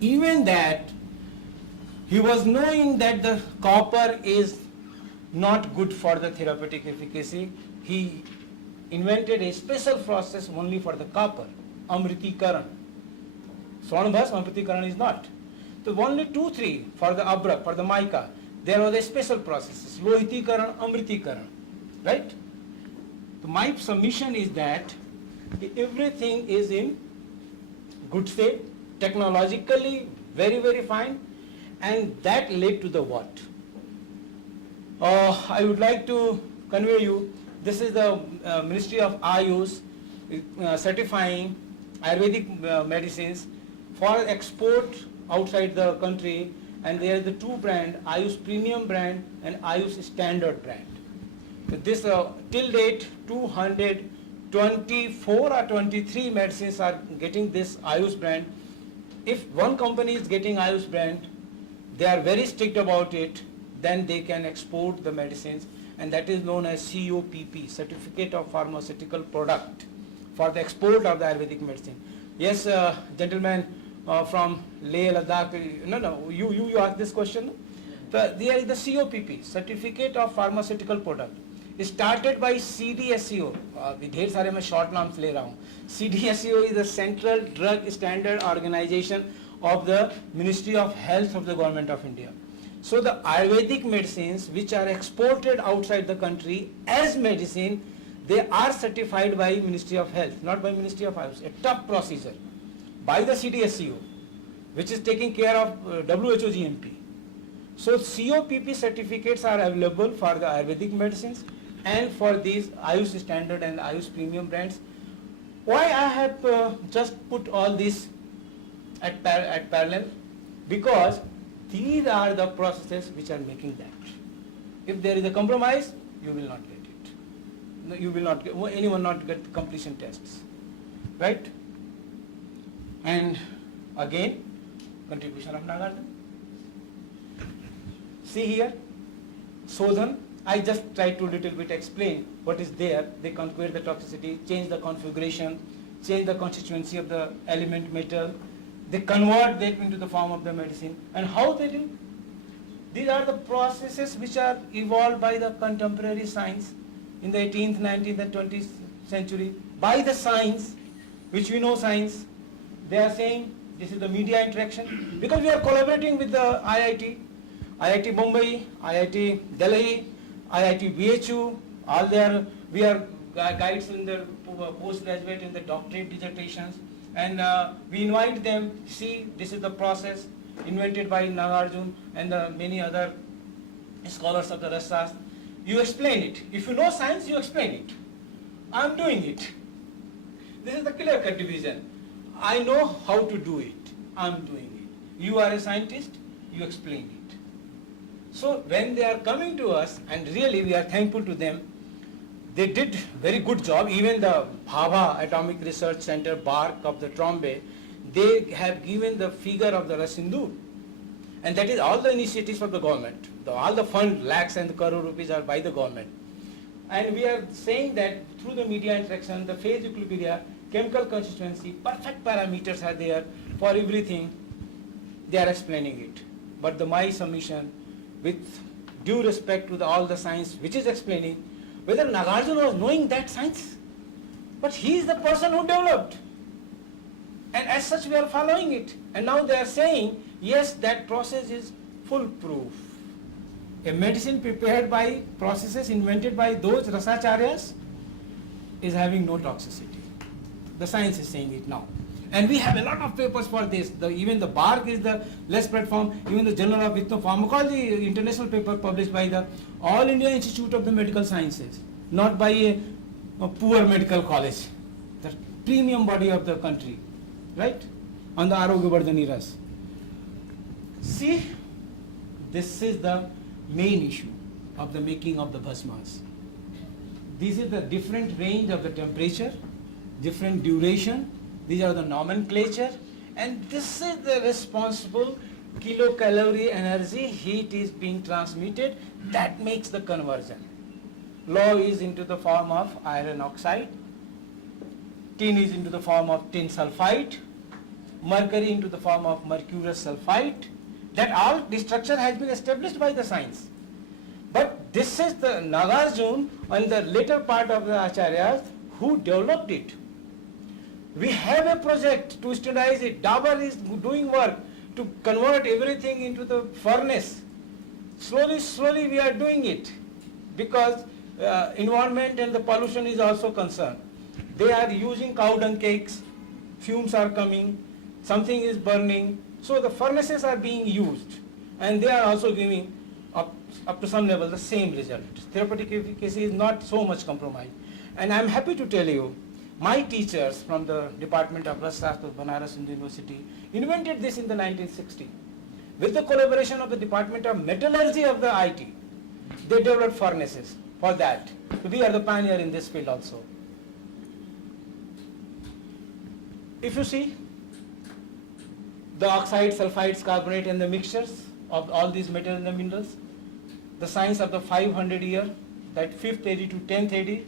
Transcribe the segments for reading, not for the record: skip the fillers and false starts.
even that he was knowing that the copper is not good for the therapeutic efficacy, he invented a special process only for the copper, Amritikaran. Swarnabhas, Amritikaran is not. So only 2-3 for the abrak, for the mica, there was a special process, Lohitikaran, Amritikaran, right? So my submission is that everything is in good state, technologically very, very fine, and that led to the what? I would like to convey you, this is the Ministry of Ayush certifying Ayurvedic medicines for export outside the country, and there are the two brands, Ayush Premium brand and Ayush Standard brand. So this till date 224 or 23 medicines are getting this Ayush brand. If one company is getting Ayush brand, they are very strict about it, then they can export the medicines, and that is known as COPP, Certificate of Pharmaceutical Product, for the export of the Ayurvedic medicine. Yes, gentlemen from Leh, Ladakh, you asked this question. So there is the COPP, Certificate of Pharmaceutical Product. It started by CDSCO, ढेर सारे मैं short names ले रहा हूँ. CDSCO is the Central Drug Standard Organization of the Ministry of Health of the Government of India. So the Ayurvedic medicines which are exported outside the country as medicine, they are certified by Ministry of Health, not by Ministry of Ayush. A tough procedure by the CDSCO, which is taking care of WHO GMP. So COPP certificates are available for the Ayurvedic medicines and for these Ayush Standard and Ayush Premium brands. Why I have just put all this at parallel? Because these are the processes which are making that. If there is a compromise, you will not get it. No, you will not get, anyone not get completion tests, right? And again, contribution of Nagarjuna. See here, Sodhan, I just tried to little bit explain what is there. They conquer the toxicity, change the configuration, change the constituency of the element metal. They convert that into the form of the medicine. And how they do? These are the processes which are evolved by the contemporary science in the 18th, 19th and 20th century. By the science, which we know science, they are saying this is the media interaction. Because we are collaborating with the IIT Mumbai, IIT Delhi, IIT BHU, all there, we are guides in the postgraduate and the doctorate dissertations, and we invite them, see, this is the process invented by Nagarjuna and many other scholars of the Rasas. You explain it. If you know science, you explain it. I am doing it. This is the clear-cut division. I know how to do it. I am doing it. You are a scientist, you explain it. So when they are coming to us, and really we are thankful to them, they did very good job. Even the Bhabha Atomic Research Center, BARC of the Trombay, they have given the figure of the Rasindur. And that is all the initiatives of the government. All the fund, lakhs and crore rupees are by the government. And we are saying that through the media interaction, the phase equilibria, chemical constituency, perfect parameters are there for everything. They are explaining it. But my submission, with due respect to all the science which is explaining, whether Nagarjuna was knowing that science, but he is the person who developed. And as such we are following it. And now they are saying, yes, that process is foolproof. A medicine prepared by processes invented by those Rasacharyas is having no toxicity. The science is saying it now. And we have a lot of papers for this. Even the BARC is the less platform. Even the Journal of Pharmacology, international paper published by the All India Institute of the Medical Sciences, not by a poor medical college, the premium body of the country, right? On the Arogya Vardhani Ras. See, this is the main issue of the making of the bhasmas. This is the different range of the temperature, different duration. These are the nomenclature, and this is the responsible kilocalorie energy heat is being transmitted, that makes the conversion. Law is into the form of iron oxide, tin is into the form of tin sulfide, mercury into the form of mercurous sulfide. That all the structure has been established by the science. But this is the Nagarjuna and the later part of the Acharyas who developed it. We have a project to standardize it. Dabur is doing work to convert everything into the furnace. Slowly we are doing it because environment and the pollution is also concerned. They are using cow dung cakes, fumes are coming, something is burning. So the furnaces are being used and they are also giving up to some level the same result. Therapeutic efficacy is not so much compromised. And I am happy to tell you, my teachers from the Department of Rasashastra of Banaras Hindu University invented this in the 1960s. With the collaboration of the Department of Metallurgy of the IT, they developed furnaces for that. So we are the pioneer in this field also. If you see, the oxides, sulfides, carbonate and the mixtures of all these metals and the minerals, the science of the 500 year, that 5th AD to 10th AD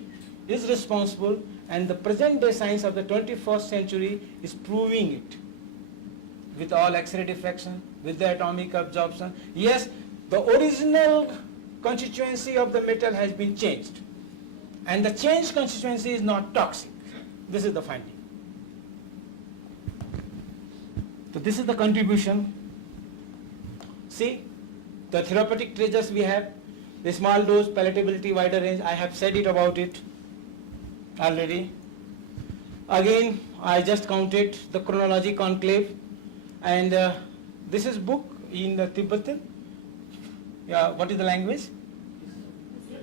is responsible, and the present day science of the 21st century is proving it with all X-ray diffraction, with the atomic absorption. Yes, the original constituency of the metal has been changed, and the changed constituency is not toxic. This is the finding. So this is the contribution. See, the therapeutic treasures we have, the small dose, palatability, wider range, I have said it about it already. Again, I just counted the chronology conclave, and this is book in the Tibetan. Yeah, what is the language?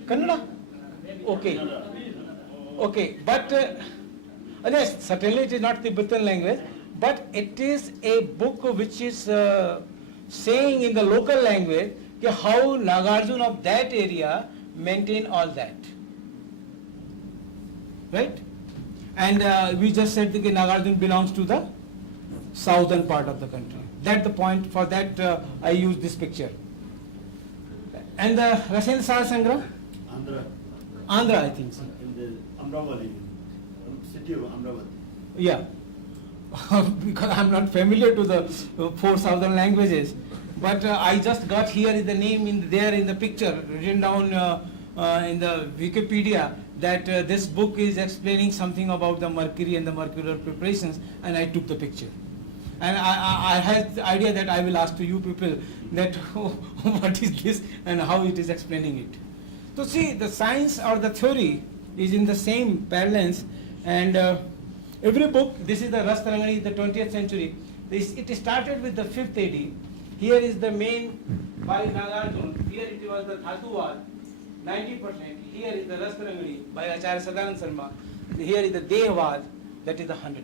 Kannada? Okay. Okay, but yes, certainly it is not Tibetan language, but it is a book which is saying in the local language how Nagarjuna of that area maintain all that. Right? And we just said that Nagarjuna belongs to the southern part of the country. That's the point. For that I use this picture. And the Russian Sar Sangra? Andhra, I think so. In the Amravati, city of Amravati. Yeah. Because I'm not familiar to the 4 southern languages. But I just got here in the name there in the picture, written down in the Wikipedia, that this book is explaining something about the mercury and the mercurial preparations, and I took the picture. And I had the idea that I will ask to you people that what is this and how it is explaining it. So see, the science or the theory is in the same parlance, and every book, this is the Ras Tarangani, the 20th century, it started with the 5th AD. Here is the main by Nagarjuna, here it was the Dhatuvad, 90%, here is the Ras Tarangani by Acharya Sadanand Sarma, here is the Dehvad, that is the 100%.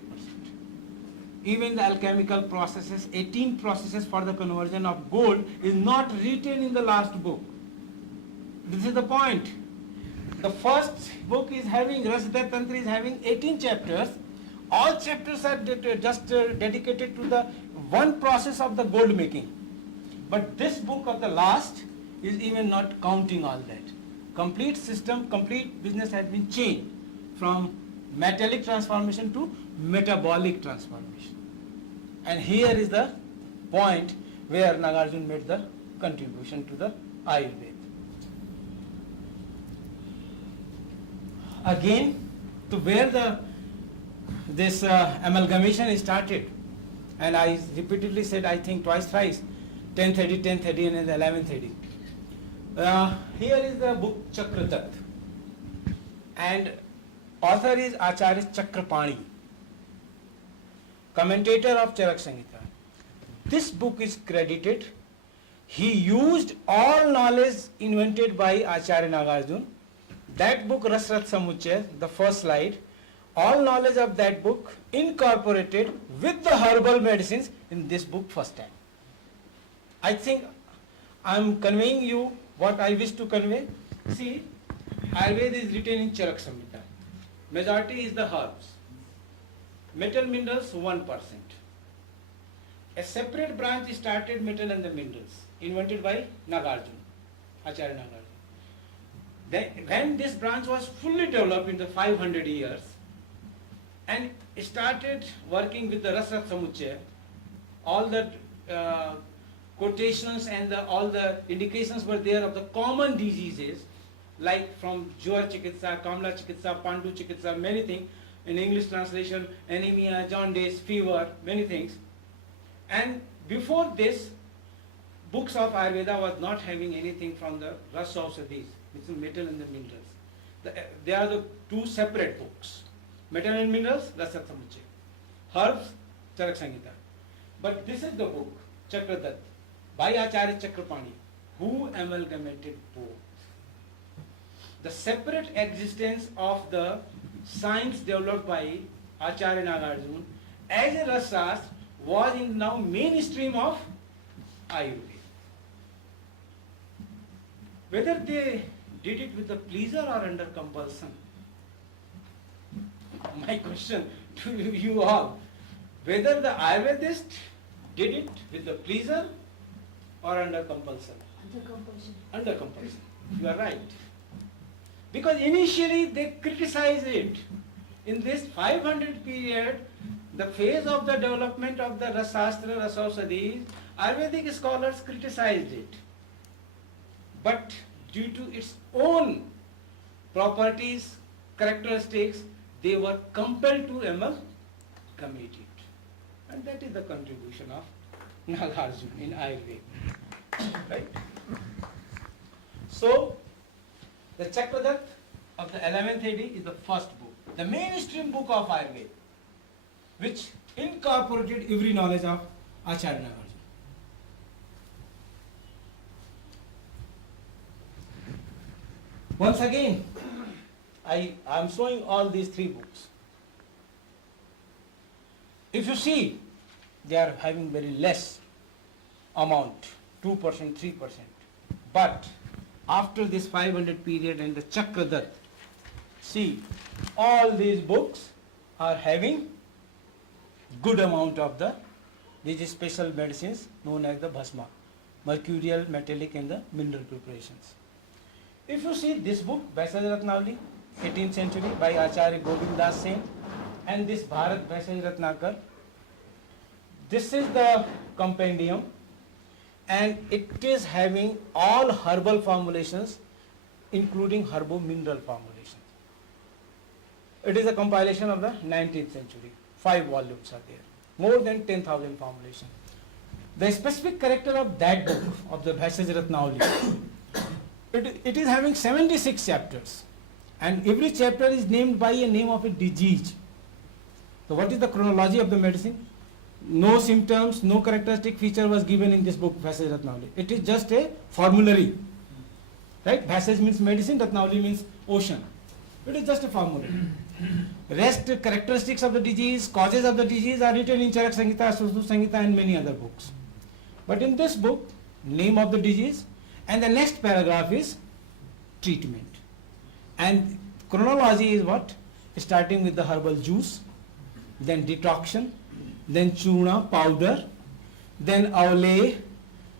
Even the alchemical processes, 18 processes for the conversion of gold is not written in the last book. This is the point. The first book is having, Rasada Tantra is having 18 chapters. All chapters are just dedicated to the one process of the gold making. But this book of the last is even not counting all that. Complete system, complete business has been changed from metallic transformation to metabolic transformation. And here is the point where Nagarjuna made the contribution to the Ayurveda. Again, to where this amalgamation started, and I repeatedly said, I think twice, thrice, 1030, 1030 and 1130. Here is the book Chakratat, and author is Acharya Chakrapani, commentator of Charak Samhita. This book is credited. He used all knowledge invented by Acharya Nagarjuna. That book, Rasrat Samuchaya, the first slide, all knowledge of that book incorporated with the herbal medicines in this book first time. I think I am conveying you what I wish to convey. See, Ayurveda is written in Charak Samhita. Majority is the herbs. Metal minerals 1%. A separate branch started metal and the minerals, invented by Nagarjuna, Acharya Nagarjuna. Then, when this branch was fully developed in the 500 years and started working with the Rasat Samuchaya, all the quotations and all the indications were there of the common diseases, like from Jwar Chikitsa, Kamla Chikitsa, Pandu Chikitsa, many things. In English translation, anemia, jaundice, fever, many things. And before this, books of Ayurveda was not having anything from the Ras Aushadhis, which is metal and the minerals. They are the two separate books. Metal and minerals, Rasa Samuchaya. Herbs, Charak Samhita. But this is the book, Chakradat, by Acharya Chakrapani, who amalgamated both. The separate existence of the science developed by Acharya Nagarjuna as a Rasas was in now mainstream of Ayurveda. Whether they did it with the pleasure or under compulsion, my question to you all, whether the Ayurvedist did it with the pleasure or under compulsion? Under compulsion. Under compulsion. You are right. Because initially they criticized it. In this 500 period, the phase of the development of the Rasastra, Rasausadhis, Ayurvedic scholars criticized it. But due to its own properties, characteristics, they were compelled to amalgamate it. And that is the contribution of Nagarjuna in Ayurveda. Right? So, the Chakradat of the 11th AD is the first book, the mainstream book of Ayurveda, which incorporated every knowledge of Acharya Nagarjuna. Once again, I am showing all these three books. If you see, they are having very less amount, 2%, 3%. But after this 500 period and the Chakradat, see, all these books are having good amount of these special medicines known as the Bhasma, mercurial, metallic and the mineral preparations. If you see this book, Bhaishaj Ratnavali, 18th century by Acharya Govind Das Sen, and this Bharat Bhaishaj Ratnakar, this is the compendium, and it is having all herbal formulations, including herbo-mineral formulations. It is a compilation of the 19th century. 5 volumes are there. More than 10,000 formulations. The specific character of that book, of the Bhaishaj Ratnavali, it is having 76 chapters. And every chapter is named by a name of a disease. So what is the chronology of the medicine? No symptoms, no characteristic feature was given in this book, Bhaishaj Ratnavali. It is just a formulary. Right? Bhaishaj means medicine, Ratnavali means ocean. It is just a formulary. Rest characteristics of the disease, causes of the disease are written in Charak Samhita, Sushruta Samhita and many other books. But in this book, name of the disease and the next paragraph is treatment. And chronology is what? Starting with the herbal juice, then decoction, then churna, powder, then aule,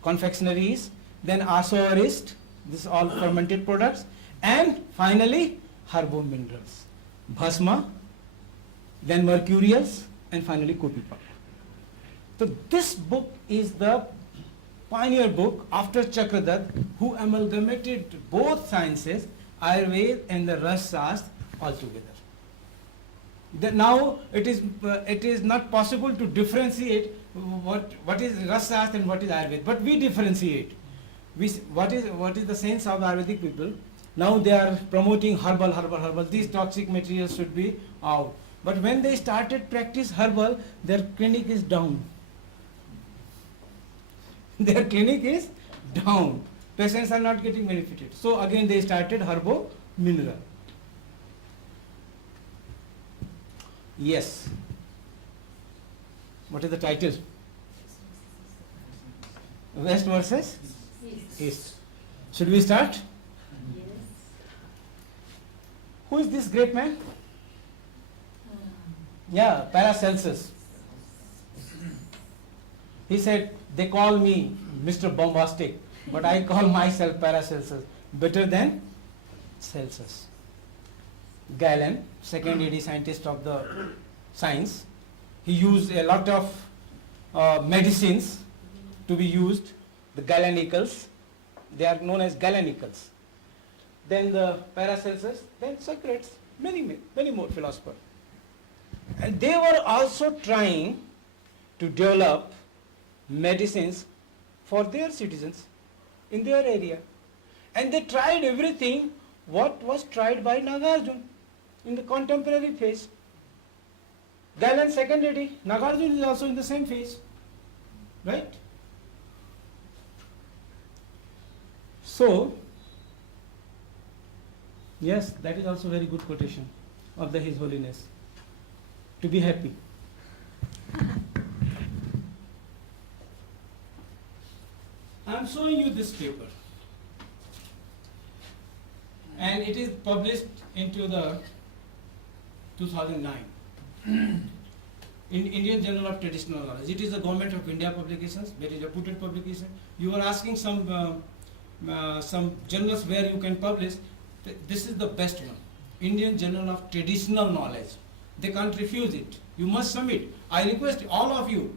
confectionaries, then asawarist, this is all fermented products, and finally herbo-minerals, bhasma, then mercurials, and finally kopi powder. So this book is the pioneer book after Chakradat, who amalgamated both sciences, Ayurveda and the Rasas altogether. Now it is not possible to differentiate what is Rasas and what is Ayurveda, but we differentiate. What is the sense of Ayurvedic people? Now they are promoting herbal. These toxic materials should be out. But when they started practice herbal, their clinic is down. Their clinic is down. Patients are not getting benefited. So again they started herbo-mineral. Yes. What is the title? West versus East. Should we start? Yes. Who is this great man? Yeah, Paracelsus. He said, they call me Mr. Bombastic, but I call myself Paracelsus. Better than Celsus. Galen, second AD scientist of the science, he used a lot of medicines to be used, the Galenicals, they are known as Galenicals. Then the Paracelsus, then Socrates, many more philosophers. And they were also trying to develop medicines for their citizens in their area. And they tried everything what was tried by Nagarjuna in the contemporary phase. Galen secondary, Nagarjuna is also in the same phase, right? So, yes, that is also very good quotation of the His Holiness. To be happy. I am showing you this paper, and it is published into the 2009 in Indian Journal of Traditional Knowledge. It is a Government of India publications, very reputed publication. You are asking some journals where you can publish. This is the best one, Indian Journal of Traditional Knowledge. They can't refuse it. You must submit. I request all of you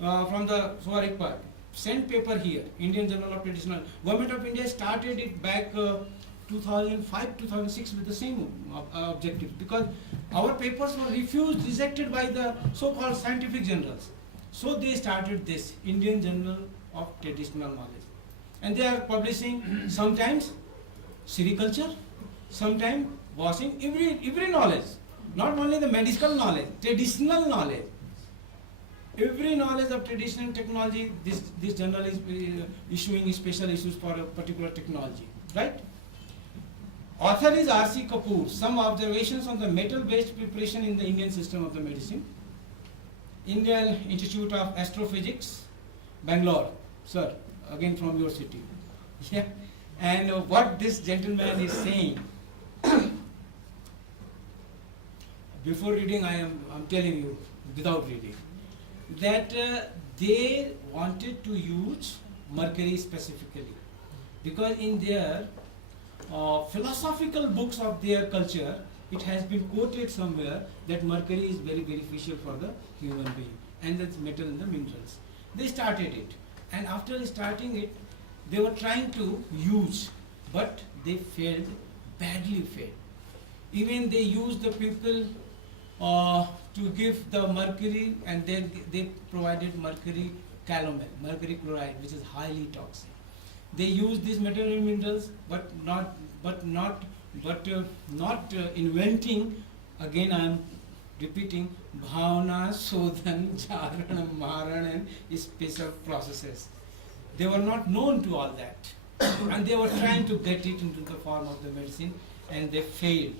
from the Swarik Park, send paper here, Indian Journal of Traditional. Government of India started it back 2005, 2006 with the same objective, because our papers were refused, rejected by the so-called scientific journals. So they started this Indian Journal of Traditional Knowledge. And they are publishing sometimes sericulture, sometimes washing, every knowledge. Not only the medical knowledge, traditional knowledge. Every knowledge of traditional technology, this journal is issuing special issues for a particular technology, right? Author is R.C. Kapoor. Some observations on the metal-based preparation in the Indian system of the medicine. Indian Institute of Astrophysics, Bangalore. Sir, again from your city. Yeah. And what this gentleman is saying, before reading, I'm telling you, without reading, that they wanted to use mercury specifically, because in their philosophical books of their culture, it has been quoted somewhere that mercury is very beneficial for the human being, and that's metal in the minerals. They started it, and after starting it, they were trying to use, but they failed, badly failed. Even they used the people to give the mercury, and then they provided mercury calomel, mercury chloride, which is highly toxic. They used these material minerals, but not inventing. Again, I am repeating, bhavna, sodhan, charan, maran, and special processes. They were not known to all that, and they were trying to get it into the form of the medicine, and they failed.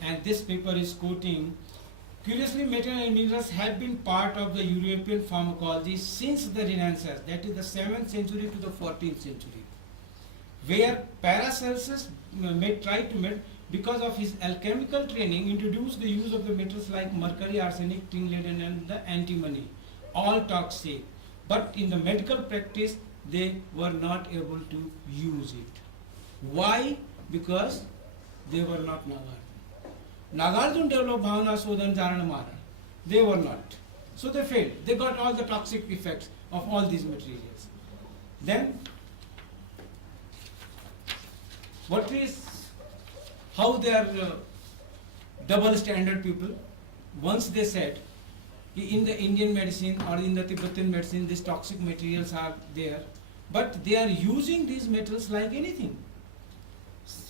And this paper is quoting, curiously, metal and minerals have been part of the European pharmacology since the Renaissance, that is the 7th century to the 14th century, where Paracelsus because of his alchemical training, introduced the use of the metals like mercury, arsenic, tin, lead, and the antimony, all toxic. But in the medical practice, they were not able to use it. Why? Because they were not Nagarjuna. Nagarjuna developed bhavana, sodhan, charana, maran. They were not. So they failed. They got all the toxic effects of all these materials. Then, what is, how they are double standard people? Once they said, in the Indian medicine or in the Tibetan medicine, these toxic materials are there, but they are using these metals like anything.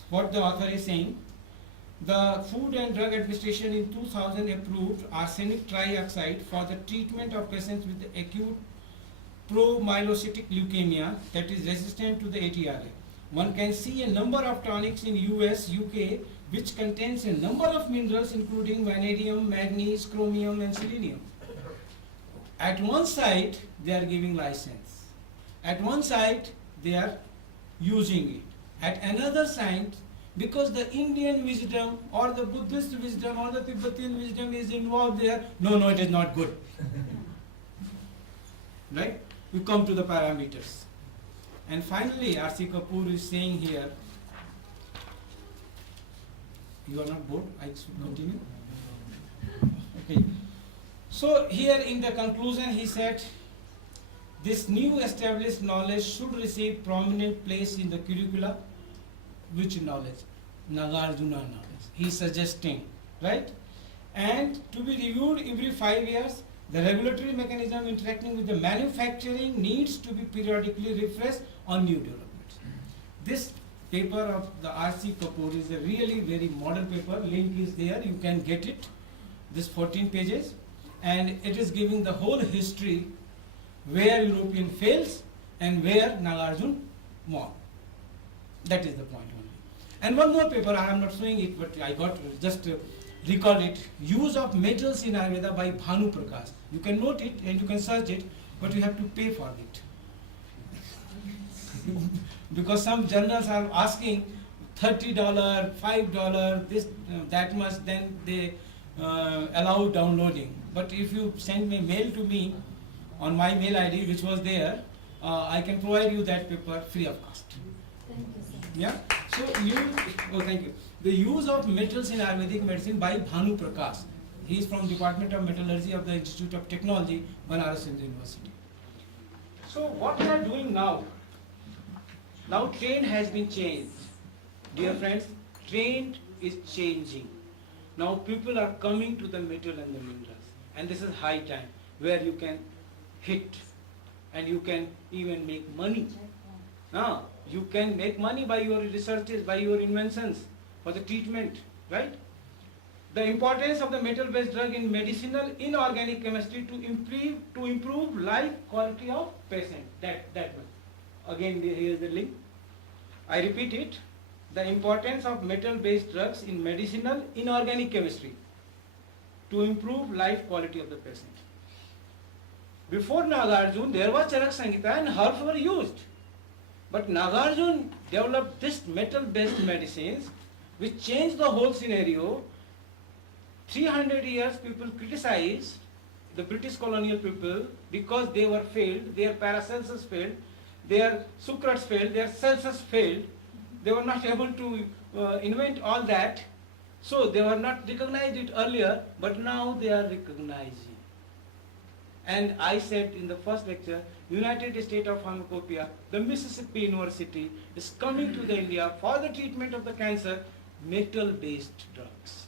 What the author is saying, the Food and Drug Administration in 2000 approved arsenic trioxide for the treatment of patients with acute promyelocytic leukemia that is resistant to the ATRA. One can see a number of tonics in US, UK, which contains a number of minerals including vanadium, manganese, chromium, and selenium. At one site, they are giving license. At one site, they are using it. At another site, because the Indian wisdom or the Buddhist wisdom or the Tibetan wisdom is involved there, no, it is not good. Right? We come to the parameters. And finally, R.C. Kapoor is saying here, you are not bored? I should continue? Okay. So here in the conclusion, he said, this new established knowledge should receive prominent place in the curricula. Which knowledge? Nagarjuna knowledge. He is suggesting, right? And to be reviewed every 5 years, the regulatory mechanism interacting with the manufacturing needs to be periodically refreshed on new developments. This paper of the R.C. Kapoor is a really very modern paper. Link is there, you can get it. This 14 pages, and it is giving the whole history where European fails and where Nagarjuna won. That is the point only. And one more paper, I am not showing it, but I got just recall it. Use of metals in Ayurveda by Bhanu Prakash. You can note it and you can search it, but you have to pay for it. Because some journals are asking $30, $5, this, that much, then they allow downloading. But if you send me mail to me on my mail ID, which was there, I can provide you that paper free of cost. Thank you, sir. Yeah. So thank you. The use of metals in Ayurvedic medicine by Bhanu Prakash. He is from Department of Metallurgy of the Institute of Technology, Banaras Hindu University. So what we are doing now? Now trend has been changed. Dear friends, trend is changing. Now people are coming to the metal and the minerals, and this is high time where you can hit and you can even make money. Now you can make money by your researches, by your inventions for the treatment, right? The importance of the metal-based drug in medicinal inorganic chemistry to improve life quality of patient. That one. Again, here is the link. I repeat it. The importance of metal-based drugs in medicinal inorganic chemistry to improve life quality of the patient. Before Nagarjuna, there was Charak Samhita and herbs were used. But Nagarjuna developed this metal-based medicines which changed the whole scenario. 300 years people criticized the British colonial people because they were failed, their Paracelsus failed, their Socrates failed, their Celsus failed. They were not able to invent all that. So they were not recognized it earlier, but now they are recognizing. And I said in the first lecture, United States of Pharmacopoeia, the Mississippi University is coming to the India for the treatment of the cancer, metal-based drugs.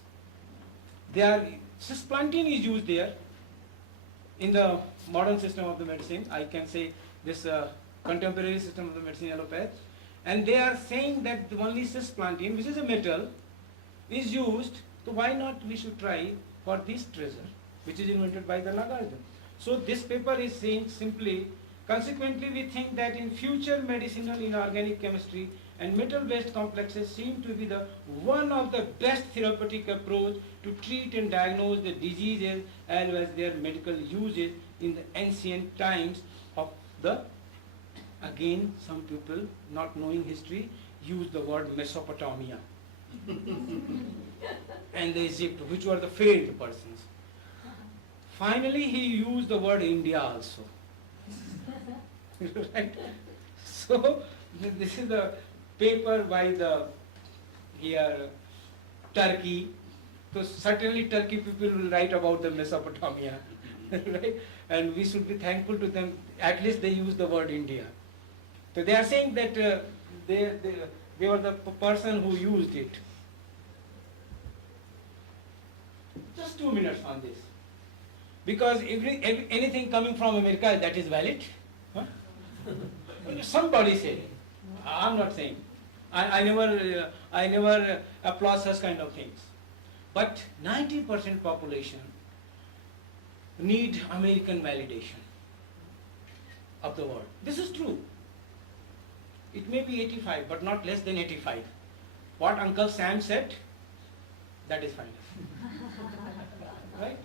Cisplatin is used there in the modern system of the medicine. I can say this contemporary system of the medicine, allopath. And they are saying that only cisplatin, which is a metal, is used. So why not we should try for this treasure, which is invented by the Nagarjuna. So this paper is saying simply, consequently we think that in future medicinal inorganic chemistry and metal-based complexes seem to be the one of the best therapeutic approach to treat and diagnose the diseases as well as their medical uses in the ancient times of the, again some people not knowing history use the word Mesopotamia and the Egypt, which were the failed persons. Finally he used the word India also. Right? So this is the paper by the Turkey. So certainly Turkey people will write about the Mesopotamia, right? And we should be thankful to them. At least they use the word India. So they are saying that they were the person who used it. Just 2 minutes on this, because anything coming from America, that is valid. Huh? Somebody said. I'm not saying. I never applaud such kind of things. But 90% population need American validation of the word. This is true. It may be 85, but not less than 85. What Uncle Sam said, that is final. Right?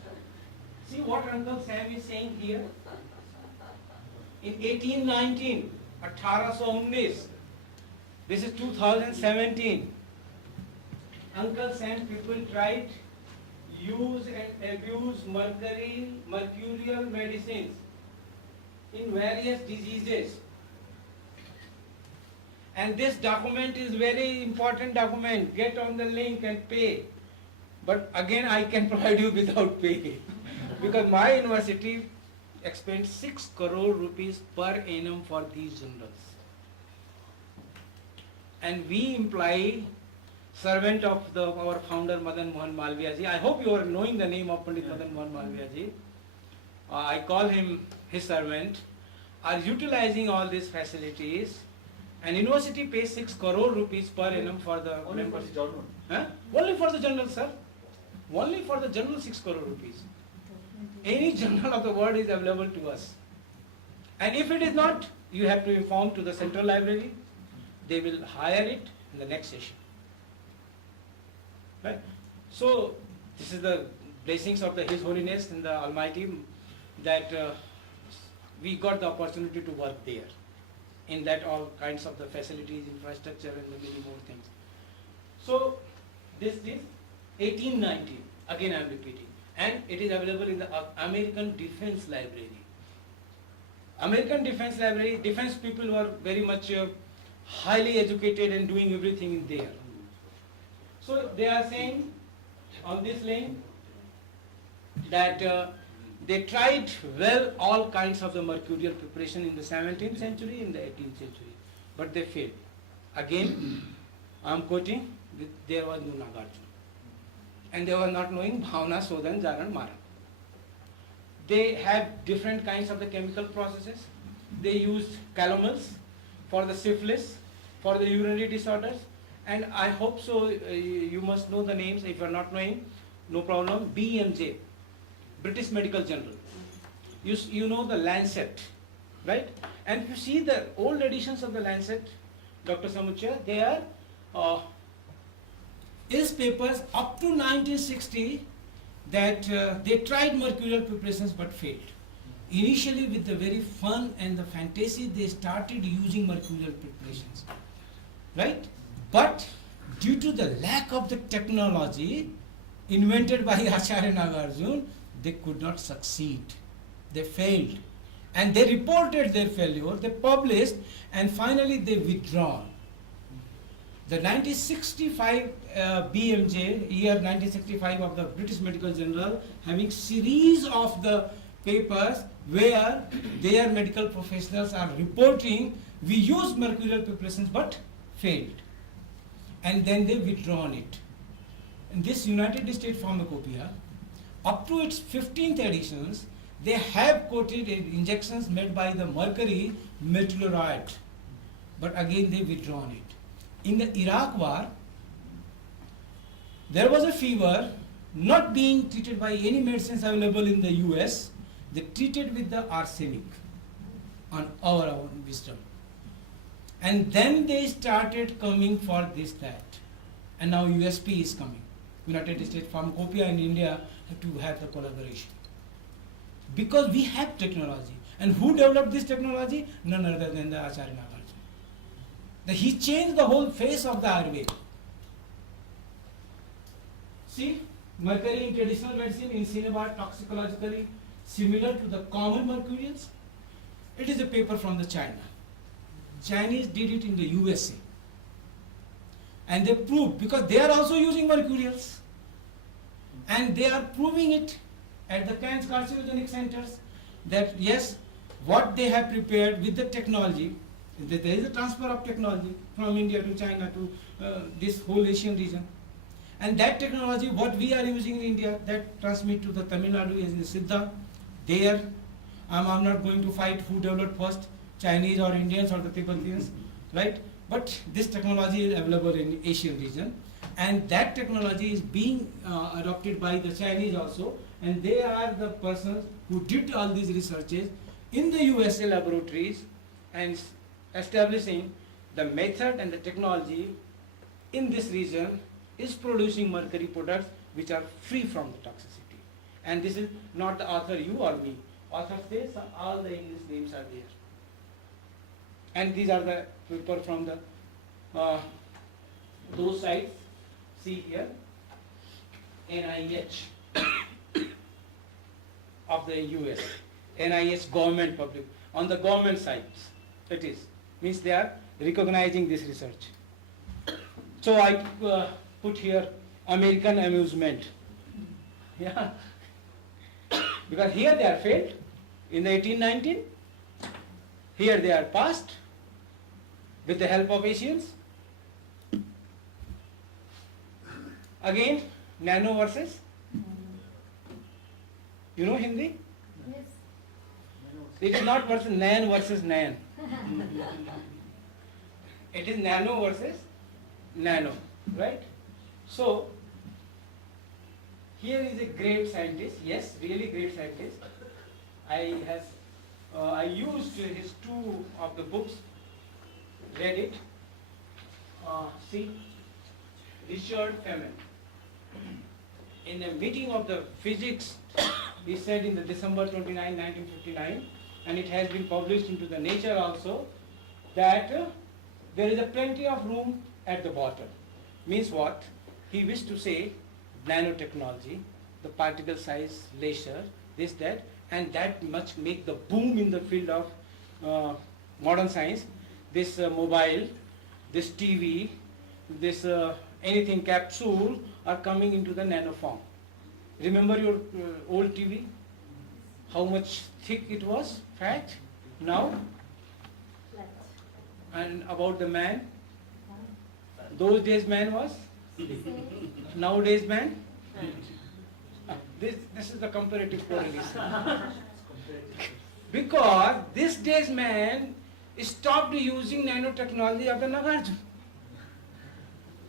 See what Uncle Sam is saying here. In 1819, 1819, this is 2017. Uncle Sam people tried use and abuse mercurial medicines in various diseases. And this document is very important document. Get on the link and pay. But again, I can provide you without pay. Because my university expend 6 crore rupees per annum for these journals. And we employ servant of our founder Madan Mohan Malviya ji. I hope you are knowing the name of Pandit Madan Mohan Malviya ji. I call him his servant, are utilizing all these facilities, and university pays 6 crore rupees per annum for the Only for members. the journal. Huh? Only for the journal, sir. Only for the journal 6 crore rupees. Any journal of the world is available to us. And if it is not, you have to inform to the central library. They will hire it in the next session. Right? So this is the blessings of the His Holiness and the Almighty that we got the opportunity to work there. In that all kinds of the facilities, infrastructure and the many more things. So this is 1890, again I am repeating, and it is available in the American Defense Library. American Defense Library, defense people were very much highly educated and doing everything in there. So they are saying on this link that they tried well all kinds of the mercurial preparation in the 17th century, in the 18th century, but they failed. Again, I am quoting, there was no Nagarjuna. And they were not knowing Bhavna, Sodhan, Jaran, Maran. They had different kinds of the chemical processes. They used calomels for the syphilis, for the urinary disorders, and I hope so you must know the names. If you are not knowing, no problem. BMJ, British Medical Journal. You know the Lancet, right? And if you see the old editions of the Lancet, Dr. Samuchya, they are his papers up to 1960 that they tried mercurial preparations but failed. Initially with the very fun and the fantasy, they started using mercurial preparations, right? But due to the lack of the technology invented by Acharya Nagarjuna, they could not succeed. They failed. And they reported their failure, they published, and finally they withdrawn. The 1965 BMJ, year 1965 of the British Medical Journal, having series of the papers where their medical professionals are reporting, we used mercurial preparations but failed. And then they withdrawn it. In this United States Pharmacopoeia, up to its 15th editions, they have quoted injections made by the mercury metalluride, but again they withdrawn it. In the Iraq war, there was a fever not being treated by any medicines available in the US. They treated with the arsenic on our own wisdom. And then they started coming for this, that. And now USP is coming. United States Pharmacopoeia in India have to have the collaboration. Because we have technology. And who developed this technology? None other than the Acharya Nagarjuna. He changed the whole face of the Ayurveda. See, mercury in traditional medicine in cinnabar toxicologically similar to the common mercurials. It is a paper from the China. Chinese did it in the USA. And they proved, because they are also using mercurials. And they are proving it at the cancer carcinogenic centers that yes, what they have prepared with the technology, there is a transfer of technology from India to China to this whole Asian region. And that technology, what we are using in India, that transmit to the Tamil Nadu is in Siddha. There, I'm not going to fight who developed first, Chinese or Indians or the Tibetans, right? But this technology is available in Asian region, and that technology is being adopted by the Chinese also, and they are the persons who did all these researches in the USA laboratories and establishing the method and the technology in this region is producing mercury products which are free from the toxicity. And this is not the author, you or me. Author says all the English names are there. And these are the paper from the those sites. See here, NIH of the US, NIH government public, on the government sites it is, means they are recognizing this research. So I put here American amusement, yeah, because here they are failed, in the 1819. Here they are passed with the help of Asians. Again, nano versus. You know Hindi? Yes. It is not versus nan versus nan. It is nano versus nano, right? So, here is a great scientist, yes, really great scientist. I used his two of the books, read it. See, Richard Feynman. In a meeting of the physics, he said in the December 29, 1959, and it has been published into the Nature also, that there is a plenty of room at the bottom. Means what? He wished to say nanotechnology, the particle size, laser, this, that, and that much make the boom in the field of modern science. This mobile, this TV, this anything capsule are coming into the nano form. Remember your old TV? How much thick it was, fat? Now? Flat. And about the man? Those days man was? Nowadays man? This is the comparative correlation. Because this days man stopped using nanotechnology after Nagarjuna.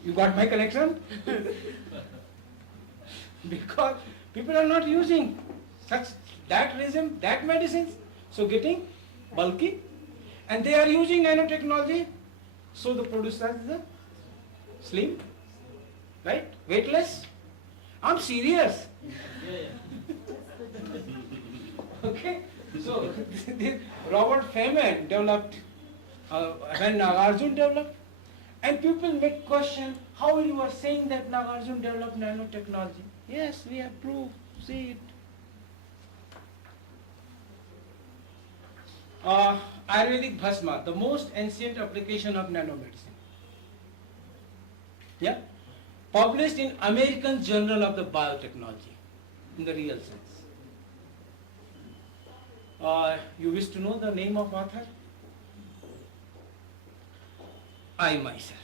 You got my connection? Because people are not using such that reason, that medicines, so getting bulky, and they are using nanotechnology, so the producer is the slim, right? Weightless. I'm serious. Okay, so this Robert Feynman developed when Nagarjuna developed, and people make question how you are saying that Nagarjuna developed nanotechnology. Yes, we have proof. See it. Ayurvedic Bhasma, the most ancient application of nanomedicine. Yeah, published in American Journal of the Biotechnology, in the real sense. You wish to know the name of author? I myself.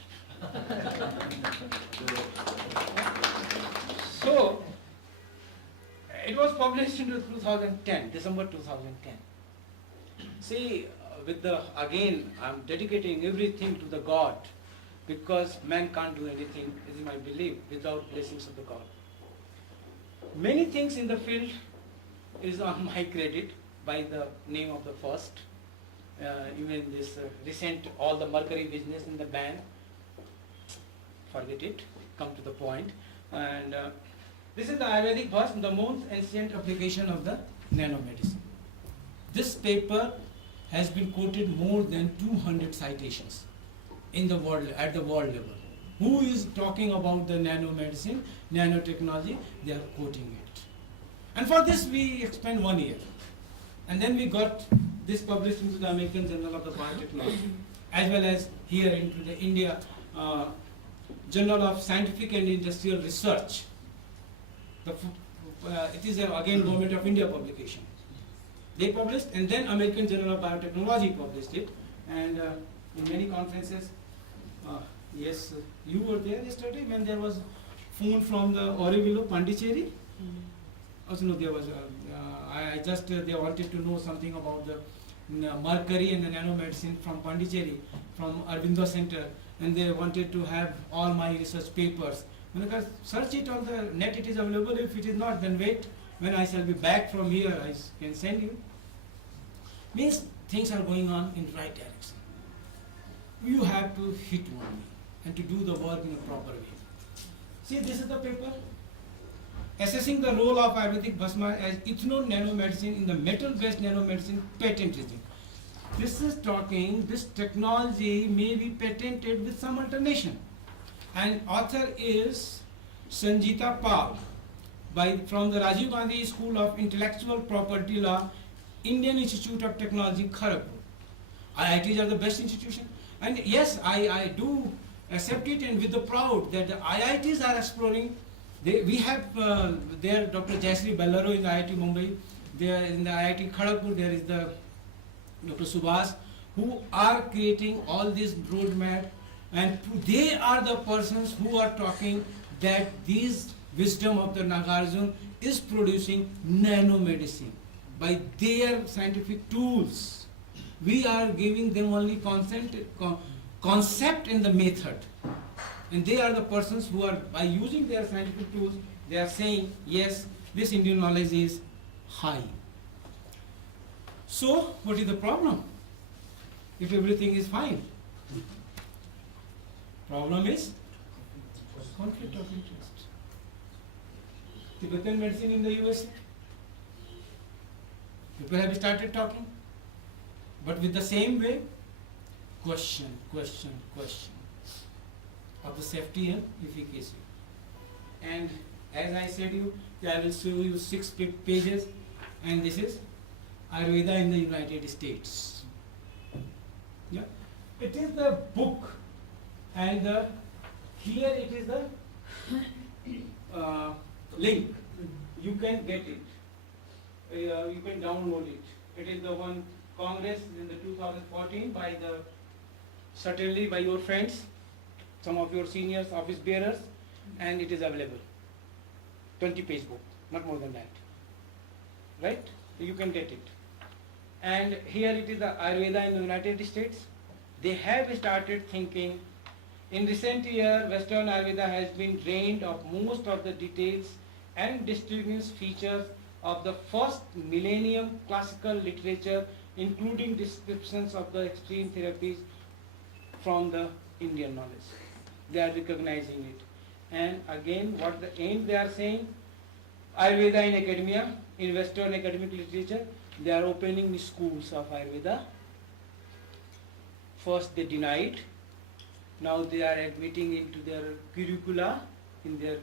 So, it was published in 2010, December 2010. See, with the, again, I'm dedicating everything to the God, because man can't do anything, is my belief, without blessings of the God. Many things in the field is on my credit by the name of the first. Even this recent, all the mercury business in the ban, forget it, come to the point. And this is the Ayurvedic Bhasma, the most ancient application of the nanomedicine. This paper has been quoted more than 200 citations in the world, at the world level. Who is talking about the nanomedicine, nanotechnology? They are quoting it. And for this we spent 1 year. And then we got this published into the American Journal of the Biotechnology, as well as here into the India Journal of Scientific and Industrial Research. It is again Government of India publication. They published, and then American Journal of Biotechnology published it. And in many conferences, yes, you were there yesterday when there was phone from the Auroville, Pondicherry. Also, no, there was. They wanted to know something about the mercury and the nanomedicine from Pondicherry, from Aurobindo Center, and they wanted to have all my research papers. When I search it on the net, it is available. If it is not, then wait. When I shall be back from here, I can send you. Means things are going on in the right direction. You have to hit one and to do the work in a proper way. See, this is the paper. Assessing the role of Ayurvedic Bhasma as ethno nanomedicine in the metal-based nanomedicine patent regime. This is talking, this technology may be patented with some alternation. And author is Sanjita Pal from the Rajiv Gandhi School of Intellectual Property Law, Indian Institute of Technology, Kharagpur. IITs are the best institution. And yes, I do accept it, and with the proud that the IITs are exploring. We have there Dr. Jayashree Bellaro in IIT Mumbai, There in the IIT Kharagpur, there is the Dr. Subhas, who are creating all this roadmap, and they are the persons who are talking that this wisdom of the Nagarjuna is producing nanomedicine by their scientific tools. We are giving them only concept and the method. And they are the persons who are, by using their scientific tools, they are saying, yes, this Indian knowledge is high. So, what is the problem? If everything is fine. Problem is conflict of interest. Tibetan medicine in the USA. People have started talking, but with the same way, question of the safety and efficacy. And as I said you, I will show you 6 pages, and this is Ayurveda in the United States. Yeah, it is the book, and here it is the link. You can get it. You can download it. It is the one Congress in the 2014 by the, certainly by your friends, some of your seniors, office bearers, and it is available. 20-page book, not more than that. Right? You can get it. And here it is the Ayurveda in the United States. They have started thinking. In recent years, Western Ayurveda has been drained of most of the details and distinguished features of the first millennium classical literature, including descriptions of the extreme therapies from the Indian knowledge. They are recognizing it. And again, what the aim they are saying, Ayurveda in academia, in Western academic literature, they are opening schools of Ayurveda. First they denied, now they are admitting into their curricula in their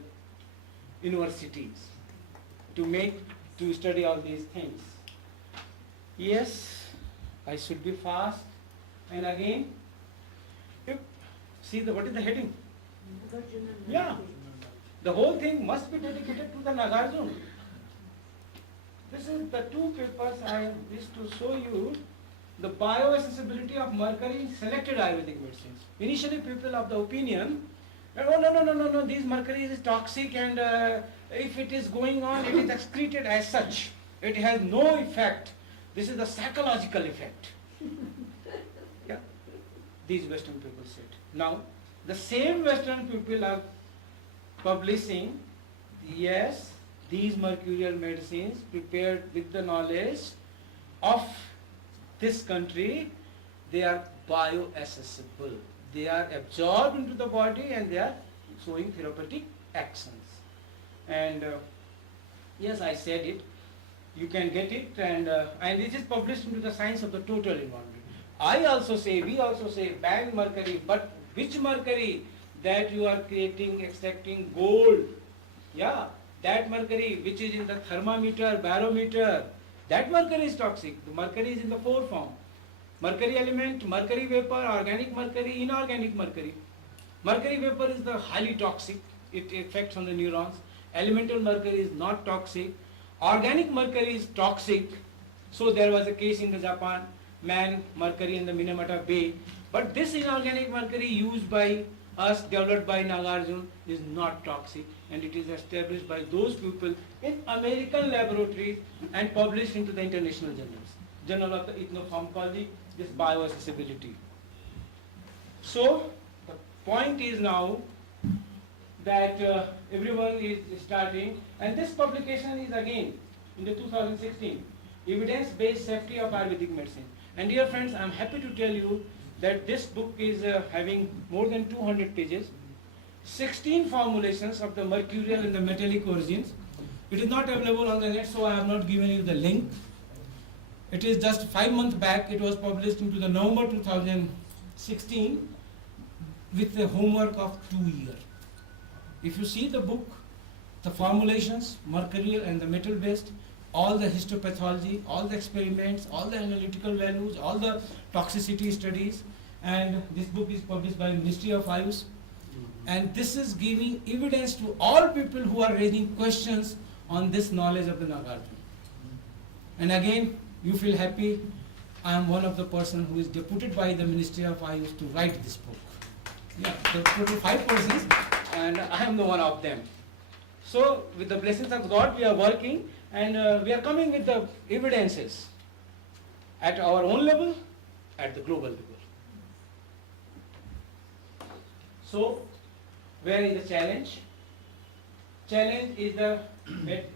universities to study all these things. Yes, I should be fast. And again, see what is the heading? Yeah, the whole thing must be dedicated to the Nagarjuna. This is the 2 papers I wish to show you. The bioaccessibility of mercury in selected Ayurvedic medicines. Initially, people of the opinion, oh no, this mercury is toxic, and if it is going on, it is excreted as such. It has no effect. This is the psychological effect. Yeah, these Western people said. Now, the same Western people are publishing, yes, these mercurial medicines prepared with the knowledge of this country, they are bioaccessible. They are absorbed into the body and they are showing therapeutic actions. And yes, I said it. You can get it, and this is published into the Science of the Total Environment. I also say, we also say, ban mercury, but which mercury? That you are creating, extracting gold. Yeah, that mercury which is in the thermometer, barometer, that mercury is toxic. The mercury is in the 4 form. Mercury element, mercury vapor, organic mercury, inorganic mercury. Mercury vapor is the highly toxic. It affects on the neurons. Elemental mercury is not toxic. Organic mercury is toxic. So there was a case in the Japan, man, mercury in the Minamata Bay. But this inorganic mercury used by us, developed by Nagarjuna, is not toxic, and it is established by those people in American laboratories and published into the international journals. Journal of the Ethnopharmacology, this bioaccessibility. So the point is now that everyone is starting, and this publication is again in the 2016, Evidence-Based Safety of Ayurvedic Medicine. And dear friends, I am happy to tell you that this book is having more than 200 pages, 16 formulations of the mercurial and the metallic origins. It is not available on the net, so I have not given you the link. It is just 5 months back, it was published into the November 2016 with the homework of 2 years. If you see the book, the formulations, mercurial and the metal based, all the histopathology, all the experiments, all the analytical values, all the toxicity studies, and this book is published by Ministry of Ayush. And this is giving evidence to all people who are raising questions on this knowledge of the Nagarjuna. And again, you feel happy. I am one of the person who is deputed by the Ministry of Ayush to write this book. Yeah, the total 5 persons, and I am the one of them. So, with the blessings of God, we are working, and we are coming with the evidences at our own level, at the global level. So, where is the challenge? Challenge is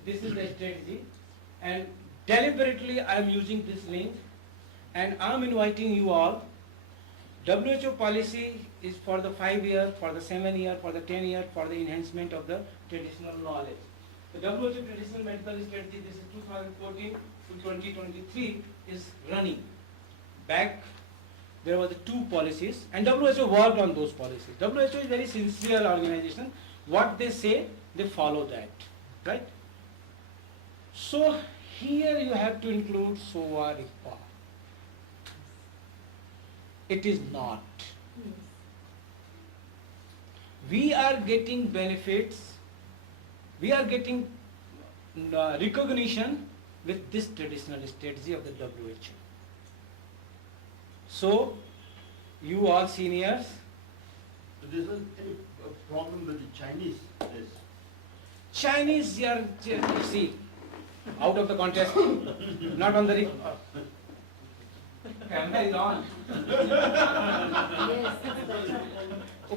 this is the strategy, and deliberately I am using this link, and I am inviting you all. WHO policy is for the 5-year, for the 7-year, for the 10-year, for the enhancement of the traditional knowledge. The WHO traditional medical strategy, this is 2014 to 2023, is running. Back there were the 2 policies, and WHO worked on those policies. WHO is very sincere organization. What they say, they follow that, right? So here you have to include SOVA RIGPA. It is not. We are getting benefits, we are getting recognition with this traditional strategy of the WHO. So, you all seniors, So there's not any problem with the Chinese, this. Chinese, are, see, out of the contest, not on the camera is on.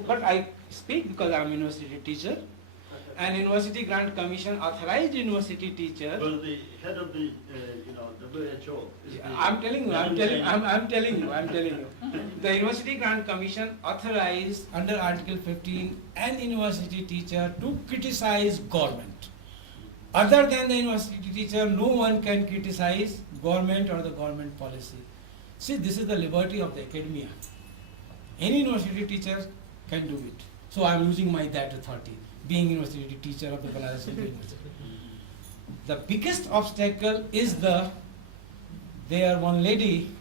But I speak because I am a university teacher, and University Grant Commission authorized university teacher. Well, the head of the, WHO is the. I'm telling you. The University Grant Commission authorized under Article 15 an university teacher to criticize government. Other than the university teacher, no one can criticize government or the government policy. See, this is the liberty of the academia. Any university teacher can do it. So I am using my that authority, being university teacher of the Banaras Hindu University. The biggest obstacle is there one lady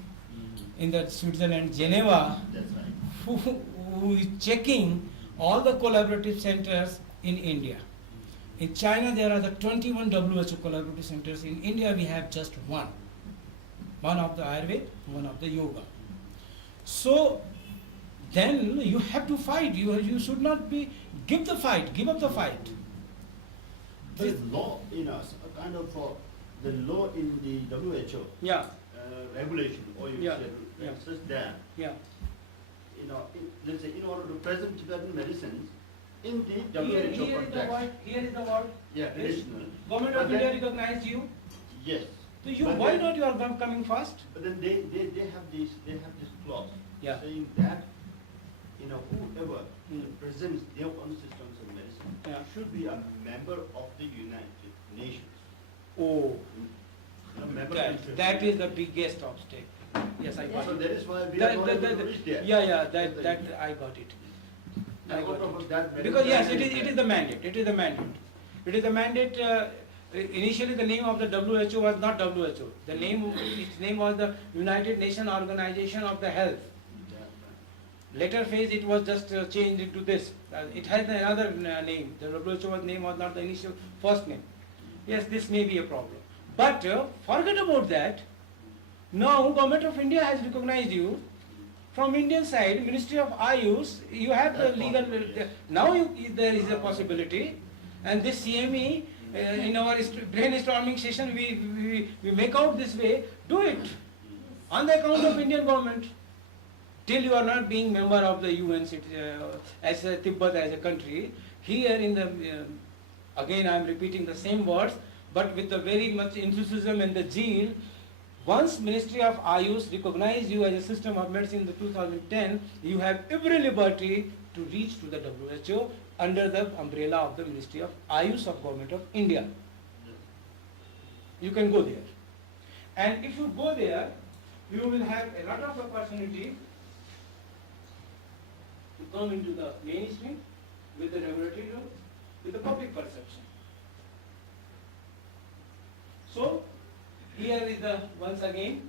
in the Switzerland, Geneva, That's right. who is checking all the collaborative centers in India. In China, there are the 21 WHO collaborative centers. In India, we have just one. One of the Ayurveda, one of the Yoga. So, then you have to fight. You should not give up the fight. The law, a kind of the law in the WHO. Yeah, Regulation, or you Yeah, said, yeah. says that, yeah. Let's say, in order to present certain medicines in the Here WHO is the context. word. Here is the word. Yeah, traditional. Government of But India then- recognized you. Yes. So you, But why then- not you are coming fast? But then they have this clause Yeah. saying that, whoever Hmm. presents their own systems of medicine Yeah. should be a member of the United Nations. Oh, Member that is the biggest obstacle. Yes, I got So it. that is why we That- are not that- able to that- reach there. Yeah, that I got it. I And got on top it. of that, Because yes, it is the mandate. It is the mandate. Initially, the name of the WHO was not WHO. Its name was the United Nations Organization of the Health. Later phase, it was just changed into this. It has another name. The WHO name was not the initial first name. Yes, this may be a problem. But forget about that. Now, Government of India has recognized you. From Indian side, Ministry of Ayush, you have the That's legal. possible, yes. Now there is a possibility, and this CME in our brainstorming session, we make out this way. Do it on the account of Indian government. Till you are not being member of the UN as a Tibet as a country. Here in the again I am repeating the same words, but with the very much enthusiasm and the zeal. Once Ministry of Ayush recognized you as a system of medicine in the 2010, you have every liberty to reach to the WHO under the umbrella of the Ministry of Ayush of Government of India. You can go there. And if you go there, you will have a lot of opportunity to come into the mainstream with the regulatory role, with the public perception. So, here is the, once again,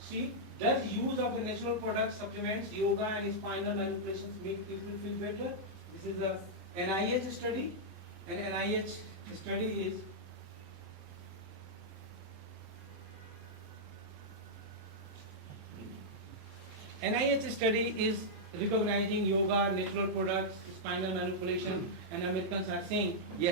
see, does use of the natural products, supplements, yoga and spinal manipulations make people feel better? This is a NIH study, and NIH study is NIH study is recognizing yoga, natural products, spinal manipulation, and Americans are saying yes.